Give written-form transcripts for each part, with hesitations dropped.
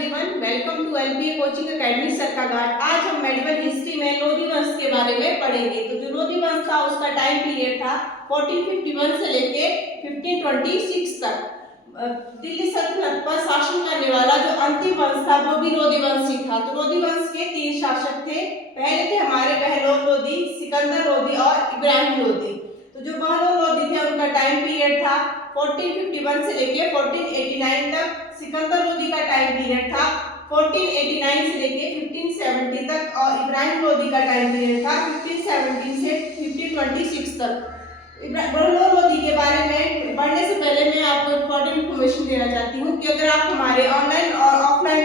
Everyone, welcome to LPA coaching academy Sarkaghat. आज हम medieval history में लोधी वंश के बारे में पढ़ेंगे। तो जो लोधी वंश था उसका टाइम पीरियड था 1451 से लेके 1526 तक। दिल्ली सल्तनत पर शासन करने वाला जो अंतिम वंश था वो भी लोधी वंश ही था। तो लोधी वंश के 3 शासक थे। पहले थे हमारे बहलोल लोधी, सिकंदर लोधी और इब्राहिम लोधी। तो जो बहलोल लोधी थे उनका टाइम पीरियड था 1451 से लेके 1489 तक। सिकंदर लोधी का टाइम पीरियड था 1489 से लेके 1570 तक और इब्राहिम लोधी का टाइम पीरियड था 1570 से 1526 तक। बहलोल लोधी के बारे में पढ़ने से पहले मैं आपको इम्पोर्टेंट इन्फॉर्मेशन देना चाहती हूँ कि अगर आप हमारे ऑनलाइन और ऑफलाइन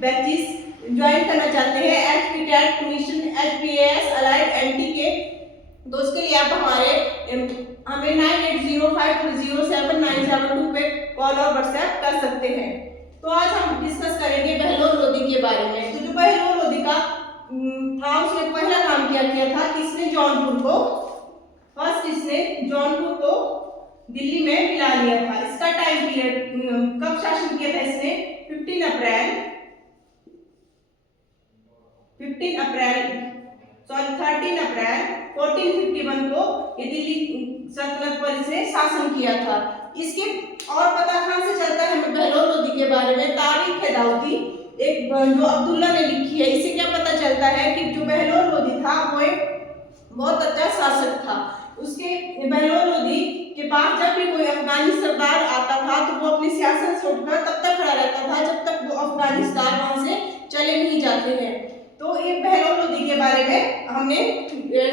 बैचेस ज्वाइन करना चाहते हैं एचपीटेट मिशन एचपीएस अलाइड एनटी के, तो उसके लिए आप हमें 98050792 पे कॉल और व्हाट्सएप कर सकते हैं। तो आज हम डिस्कस करेंगे बहलोल लोधी के बारे में। तो जो बहलोल लोधी का था उसने पहला काम क्या किया था कि इसने जौनपुर को दिल्ली में मिला लिया था। इसका टाइम पीरियड कब शासन किया था इसने 13 अप्रैल 1451 को ये दिल्ली सल्तनत पर इसने शासन किया था। इसके और पता कहां से चलता है हमें बहलोल लोधी के बारे में? तारीख है दाऊदी एक जो अब्दुल्ला ने लिखी है, इससे क्या पता चलता है कि जो बहलोल लोधी था वो एक बहुत अच्छा शासक था। उसके बहलोल लोधी के पास जब भी कोई अफगानी सरदार आता था तो वो अपनी सियासत छोड़कर तब तक खड़ा रहता था जब तक वो अफगानिस्तान वहां से चले नहीं जाते हैं। तो ये बहलोल लोधी के बारे में हमने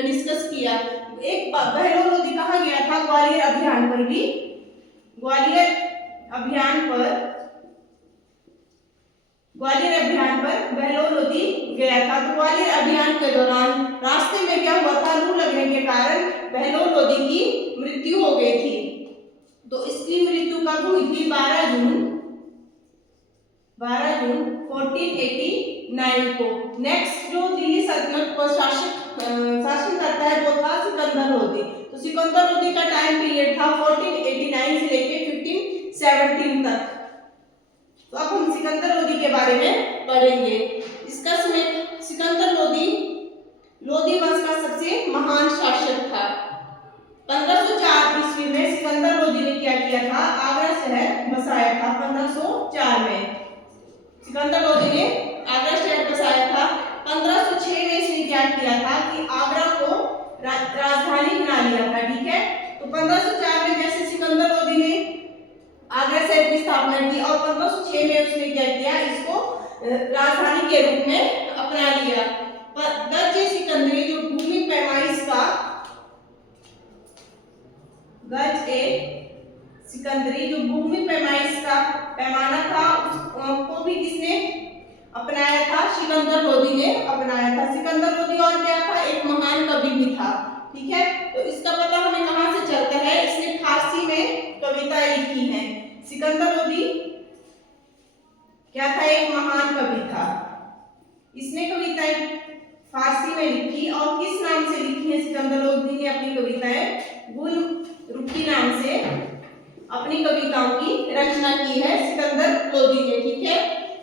डिस्कस किया। एक बहलोल लोधी कहाँ गया था? ग्वालियर अभियान पर बहलोल लोधी गया था। तो ग्वालियर अभियान के दौरान रास्ते में क्या हुआ था? लू लगने के कारण बहलोल लोधी की मृत्यु हो गई थी। तो इसकी मृत्यु कब हुई थी? 12 जून 1489 को। नेक्स्ट जो दिल्ली सल्तनत पर शासन करता है वो था सिकंदर लोधी। तो सिकंदर लोधी का टाइम पीरियड था 1489 से लेके 1517 तक। तो अब हम सिकंदर लोधी के बारे में पढ़ेंगे। इसका समय सिकंदर लोधी वंश का सबसे महान शासक था। 1504 ईस्वी में सिकंदर लोधी ने क्या किया था? आगरा शहर बसाया था। 1504 में सिकंदर लोधी ने आगरा शहर बसाया था। 1506 में इसने क्या किया था कि आगरा को राजधानी बना लिया था। ठीक है, तो 1504 में जैसे सिकंदर लोधी ने आगरा शहर की स्थापना की और 1506 में उसने क्या किया? इसको राजधानी के रूप में अपना लिया। गज सिकंदरी जो भूमि पैमाइश का पैमाना था उसको भी किसने अपनाया था? सिकंदर लोधी ने अपनाया था। सिकंदर लोधी और क्या था? एक महान कवि भी था। ठीक है, तो इसका पता हमें कहां से चलता है? इसने फारसी में कविताएं लिखी हैं। सिकंदर लोधी क्या था? एक महान कवि था। इसने कविताएं फारसी में लिखी और किस नाम से लिखी है? सिकंदर लोधी ने अपनी कविताएं गुल रुखी नाम से अपनी कविताओं की रचना की है सिकंदर लोधी ने। ठीक है,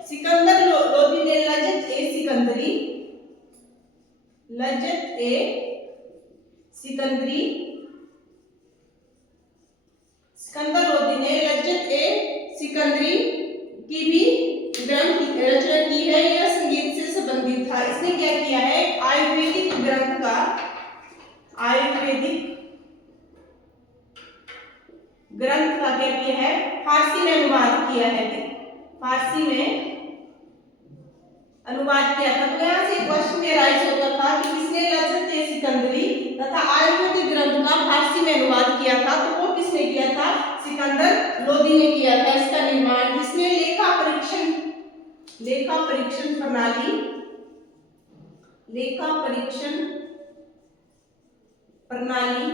सिकंदर लोधी ने लजत ए सिकंदरी सिकंदर लोधी ने लज्जत ए सिकंदरी की भी ग्रंथ रचना की है। यह संगीत से संबंधित था। इसने क्या किया है? आयुर्वेदिक ग्रंथ का क्या किया है? फारसी में अनुवाद किया है। फारसी में अनुवाद किया था। तो यहाँ से क्वेश्चन राइज होता था कि किसने लजत ए सिकंदरी तथा आयुर्वेदिक ग्रंथ का फारसी में अनुवाद किया था? तो वो किसने किया था? सिकंदर लोधी ने किया था। इसका निर्माण इसने लेखा परीक्षण प्रणाली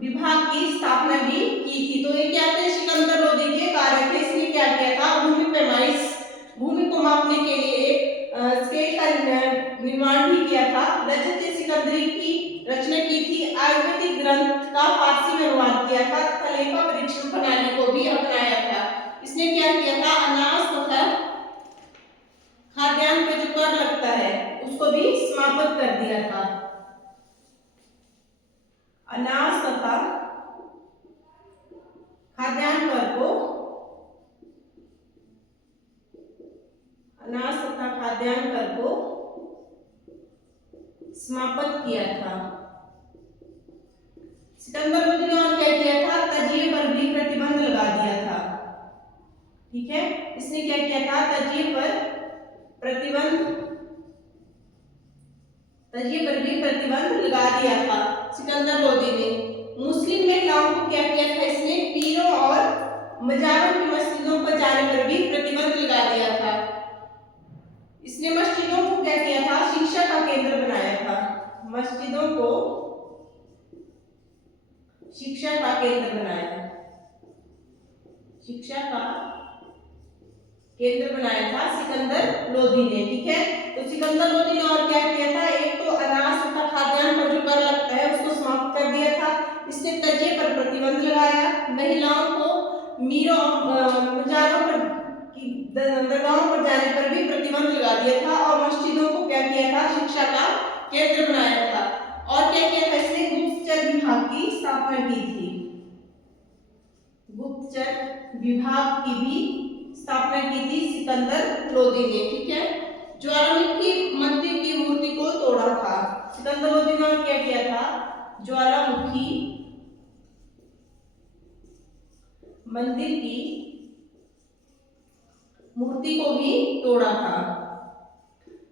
विभाग की स्थापना भी की थी। तो ये क्या थे? सिकंदर लोधी के कार्य थे। इसने क्या किया था? भूमि को मापने के लिए एक स्केल का निर्माण भी किया था। लजत ए सिकंदरी की रचना की थी। आयुर्वेदिक ग्रंथ का फारसी में अनुवाद किया था तथा लेखा परीक्षण प्रणाली को भी अपनाया था। इसने क्या किया था? अनाज तथा उसको भी समाप्त कर दिया था। अनाज तथा खाद्यान्न कर को समाप्त किया था। सिकंदर लोदी ने और क्या किया था, तजिए पर भी प्रतिबंध लगा दिया था। ठीक है, इसने क्या किया था, तजिए पर भी प्रतिबंध लगा दिया था सिकंदर लोदी ने। मुस्लिम महिलाओं को क्या किया था इसने, पीरों और मजारों की मस्जिदों पर जाने पर भी प्रतिबंध लगा दिया था। इसने मस्जिदों को क्या किया था, शिक्षा का केंद्र बनाया था। मस्जिदों को शिक्षा का केंद्र बनाया था, शिक्षा का केंद्र बनाया था सिकंदर लोदी ने। ठीक है, तो सिकंदर लोदी ने और क्या किया था, एक तो अनाज तथा खाद्यान्न पर जो कर लगता है उसको समाप्त कर दिया था। इसने तजिए पर प्रतिबंध लगाया, महिलाओं को मीरों मजारों पर दरगाहों पर जाने पर भी प्रतिबंध लगा दिया था, और मस्जिदों को क्या किया था, शिक्षा का केंद्र बनाया था। और क्या किया था इसने, गुप्तचर विभाग की स्थापना की थी। गुप्तचर विभाग की भी स्थापना की थी सिकंदर लोदी ने। ठीक है, ज्वालामुखी मंदिर की मूर्ति को तोड़ा था। सिकंदर लोदी ने क्या किया था, ज्वालामुखी मंदिर की मूर्ति को भी तोड़ा था।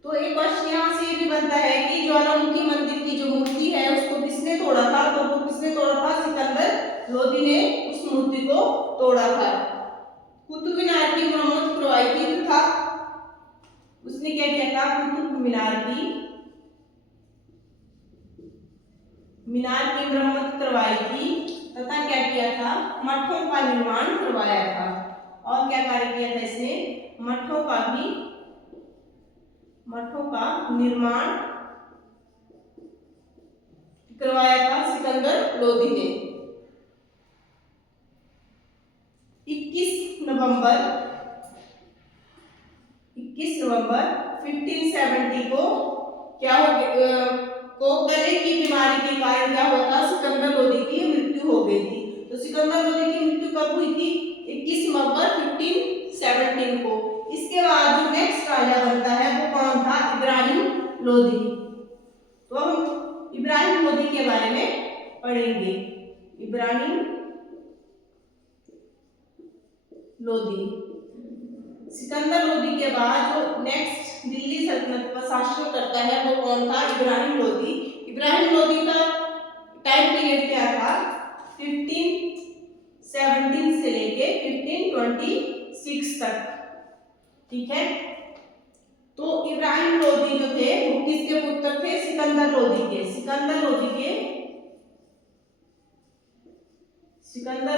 तो एक क्वेश्चन यहाँ से ये भी बनता है कि ज्वालामुखी मंदिर की जो मूर्ति है उसको किसने तोड़ा था, तो वो किसने तोड़ा था, सिकंदर लोदी ने उस मूर्ति को तोड़ा था। कुतुब मीनार की मरम्मत करवाई थी तथा उसने क्या किया था, कुतुब मीनार की मरम्मत करवाई थी तथा क्या किया था, मठों का निर्माण करवाया था। और क्या कार्य किया था इसने, मठों का निर्माण करवाया था सिकंदर लोदी ने। 21 नवंबर 1570 को क्या हो गले की बीमारी के कारण क्या हुआ था, सिकंदर लोदी की मृत्यु हो गई थी। तो सिकंदर लोदी की मृत्यु कब हुई थी, 21 नवंबर 1517 को। इसके बाद जो नेक्स्ट राजा बनता है वो कौन था, इब्राहिम लोदी। तो हम इब्राहिम लोदी के बारे में पढ़ेंगे। इब्राहिम लोदी, सिकंदर लोदी के बाद जो नेक्स्ट दिल्ली सल्तनत पर शासन करता है वो कौन था, इब्राहिम लोदी। इब्राहिम लोदी का टाइम पीरियड क्या था, 1517 से लेके 1526 तक। ठीक है, तो इब्राहिम लोदी जो थे वो किसके पुत्र थे, सिकंदर लोदी के। सिकंदर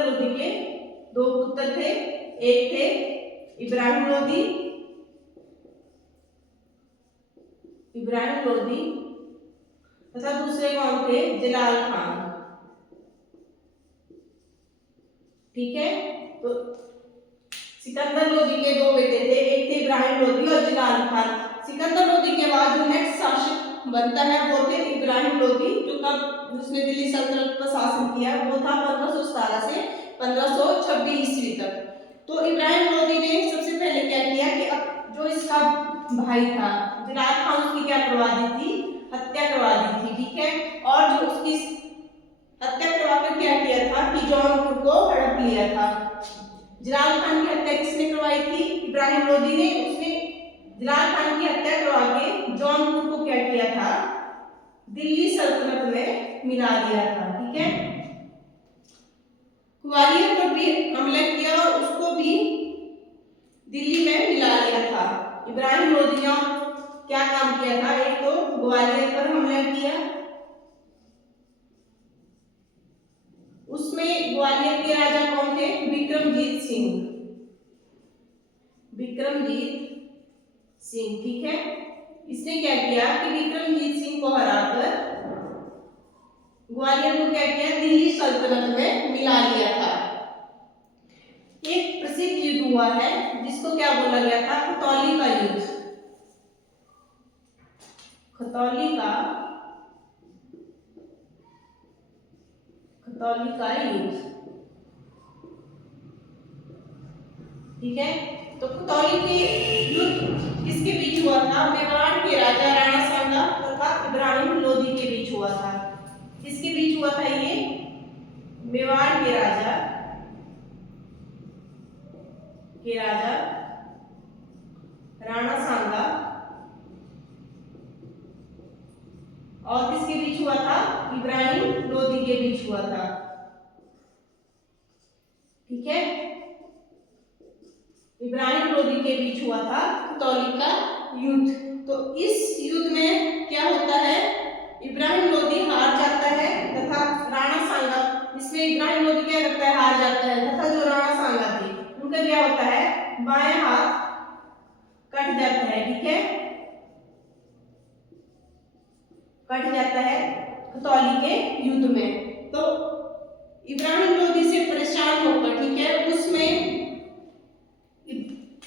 लोदी के दो पुत्र थे, एक थे इब्राहिम लोदी तथा दूसरे कौन थे, जलाल खान। ठीक है, तो सिकंदर लोदी के दो बेटे थे, एक थे इब्राहिम लोदी और जलाल खान। सिकंदर लोदी के बाद जो नेक्स्ट शासक बनता है वो थे इब्राहिम लोदी, जो कब उसने दिल्ली सल्तनत पर शासन किया वो था 1517 से 1526 ईस्वी तक। तो इब्राहिम लोदी ने सबसे पहले क्या किया कि अब जो इसका भाई था जलाल खान, उसकी क्या करवा दी थी, हत्या करवा दी थी। ठीक है, और जो उसकी हत्या करवाकर क्या किया था कि जौनपुर को हड़प लिया था। जलाल खान की हत्या किसने करवाई थी, इब्राहिम लोदी ने। उसने जलाल खान की हत्या करवा के जौनपुर को क्या किया था, दिल्ली सल्तनत में मिला दिया था। ठीक है, ग्वालियर पर भी हमला किया और उसको भी दिल्ली में मिला लिया था। इब्राहिम लोदी ने क्या काम किया था, एक तो ग्वालियर पर हमला किया, उसमें ग्वालियर के राजा कौन थे, विक्रमजीत सिंह। ठीक है, इसने क्या किया कि विक्रमजीत सिंह को हराकर ग्वालियर को क्या किया, दिल्ली सल्तनत में मिला लिया था। एक प्रसिद्ध युद्ध हुआ है जिसको क्या बोला गया था, खतौली का युद्ध। खतौली का युद्ध। ठीक है, तो खतौली के युद्ध किसके बीच हुआ था? मेवाड़ के राजा राणा सांगा तथा इब्राहिम लोदी के बीच हुआ था। किसके बीच हुआ था ये? मेवाड़ के राजा राणा सांगा और किसके बीच हुआ था? इब्राहिम लोदी के बीच हुआ था। ठीक है, इब्राहिम लोदी के बीच हुआ था खतौली का युद्ध। तो इस युद्ध में क्या होता है? इब्राहिम लोदी हार जाता है तथा राणा सांगा, इसमें इब्राहिम लोदी क्या करता है? हार जाता है तथा जो राणा सांगा थे उनका क्या होता है? बाएं हाथ कट जाता है। ठीक है, कट जाता है खतौली के युद्ध में। तो इब्राहिम लोदी से परेशान होकर, ठीक है, उसमें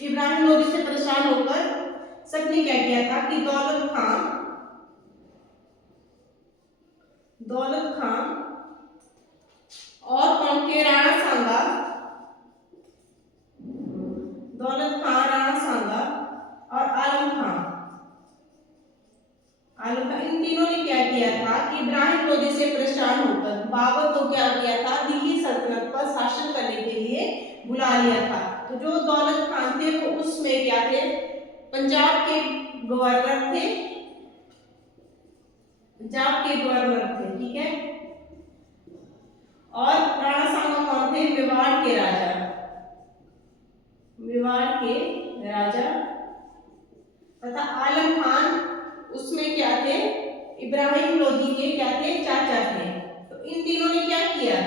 इब्राहिम लोदी से परेशान होकर सबने क्या किया था कि दौलत खान और कौन के? राणा सांगा, दौलत खान, राणा सांगा और आलम खान, इन तीनों ने क्या किया था कि इब्राहिम लोदी से परेशान होकर बाबर को क्या किया था? दिल्ली सल्तनत पर शासन करने के लिए बुला लिया था। तो जो दौलत खान थे वो उसमें क्या थे? पंजाब के गवर्नर थे, ठीक है। और राणा सांगा कौन थे? मेवाड़ के राजा तथा आलम खान उसमें क्या थे? इब्राहिम लोदी के क्या थे? चाचा थे। तो इन तीनों ने क्या किया?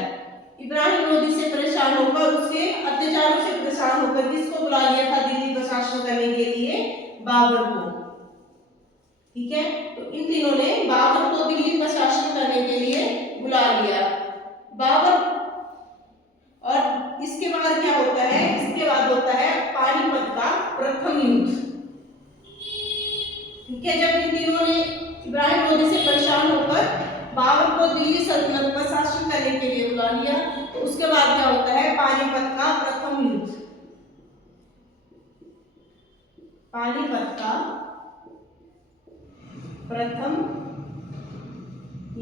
इब्राहिम लोदी से परेशान होकर, उसके अत्याचारों से परेशान होकर किसको बुला लिया था दिल्ली पर शासन करने के लिए? बाबर को। ठीक है, तो इन तीनों ने बाबर को दिल्ली पर शासन करने के लिए बुला लिया। बाबर, और इसके बाद क्या होता है? इसके बाद होता है पानीपत का प्रथम युद्ध। ठीक है, जब इन तीनों ने इब्राहिम लोदी से परेशान होकर बाबर को दिल्ली सल्तनत पर शासन करने के लिए बुला लिया, तो उसके बाद क्या होता है? पानीपत का प्रथम युद्ध। पानीपत का प्रथम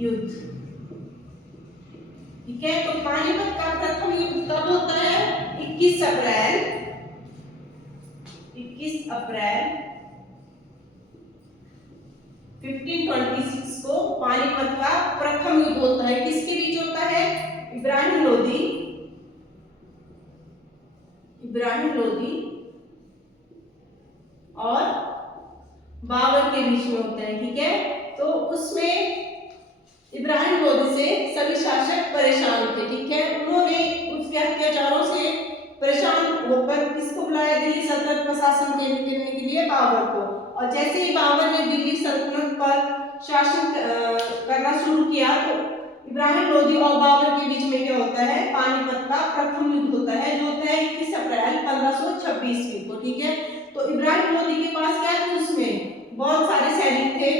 युद्ध। ठीक है, तो पानीपत का प्रथम युद्ध कब होता है? 21 अप्रैल 1526 को पानीपत का प्रथम युद्ध होता है। किसके बीच होता है? इब्राहिम लोदी और बाबर के बीच में होता है। ठीक है, तो उसमें इब्राहिम लोदी से सभी शासक परेशान थे। ठीक है, उन्होंने उसके अत्याचारों से परेशान होकर किसको बुलाया? दिल्ली सल्तनत पर शासन करने के लिए बाबर को। और जैसे ही बाबर ने दिल्ली सल्तनत पर शासन करना शुरू किया तो इब्राहिम लोदी और बाबर के बीच में क्या होता है? पानीपत का प्रथम युद्ध होता है, जो होता है 21 अप्रैल 1526 को। ठीक है, तो इब्राहिम लोदी के पास क्या थे? उसमें बहुत सारे सैनिक थे,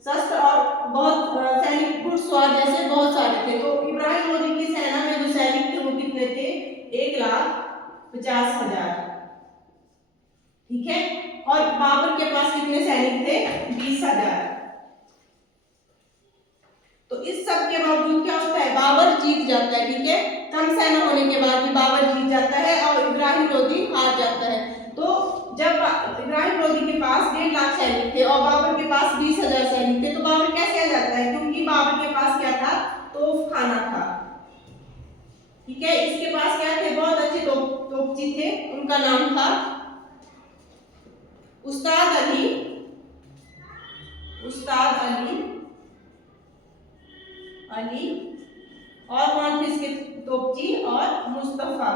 शस्त्र और बहुत सैनिक, घुड़सवार जैसे बहुत सारे थे। तो इब्राहिम लोदी की सेना में जो सैनिक थे वो कितने थे? 1,50,000। ठीक है, और बाबर के पास कितने सैनिक थे? 20,000। तो इस सब के बावजूद क्या होता है? बाबर जीत जाता है। ठीक है, कम सेना होने के बाद भी बाबर जीत जाता है और इब्राहिम लोदी हार जाता है। तो जब इब्राहिम लोदी के पास 1.5 लाख सैनिक थे और बाबर के पास 20,000 सैनिक थे, तो बाबर कैसे आ जाता है? क्योंकि बाबर के पास क्या था? तोपखाना था। ठीक है, इसके पास क्या थे? बहुत अच्छे तोपची थे, उनका नाम था उस्ताद अली और कौन थे इसके तोपची? और मुस्तफा।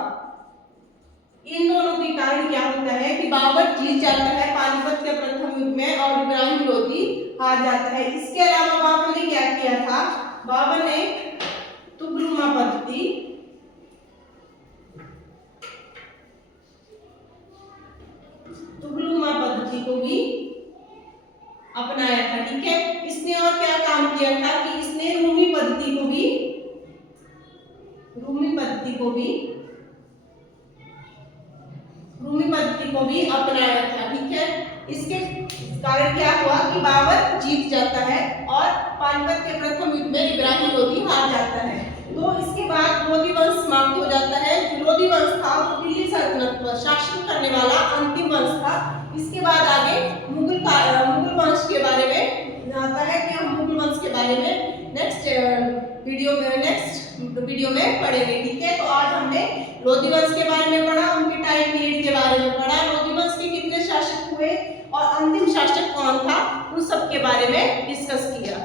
इन दोनों के कारण क्या होता है कि बाबर जीत जाता है पानीपत के प्रथम युद्ध में और इब्राहिम लोदी हार जाता है। इसके अलावा बाबर ने क्या किया था? बाबर ने तुगलुमा पद्धति को भी क्या काम किया था कि इसने रूमी पद्धति को भी अपनाया था। ठीक है, इसके कारण क्या हुआ कि बाबर जीत जाता है और पानीपत के प्रथम युद्ध में इब्राहिम लोदी हार जाता है। तो इसके बाद लोदी वंश समाप्त हो जाता है। जो लोदी वंश था वो दिल्ली सल्तनत पर शासन करने वाला अंतिम वंश था। इसके बाद आगे मुगल वंश के बारे में आता है कि हम मुगल वंश के बारे में नेक्स्ट वीडियो में पढ़ेंगे। ठीक है, तो आज हमने लोदी वंश के बारे में पढ़ा, उनके टाइम पीरियड के बारे में पढ़ा, लोदी वंश के कितने शासक हुए और अंतिम शासक कौन था, उन सब के बारे में डिस्कस किया।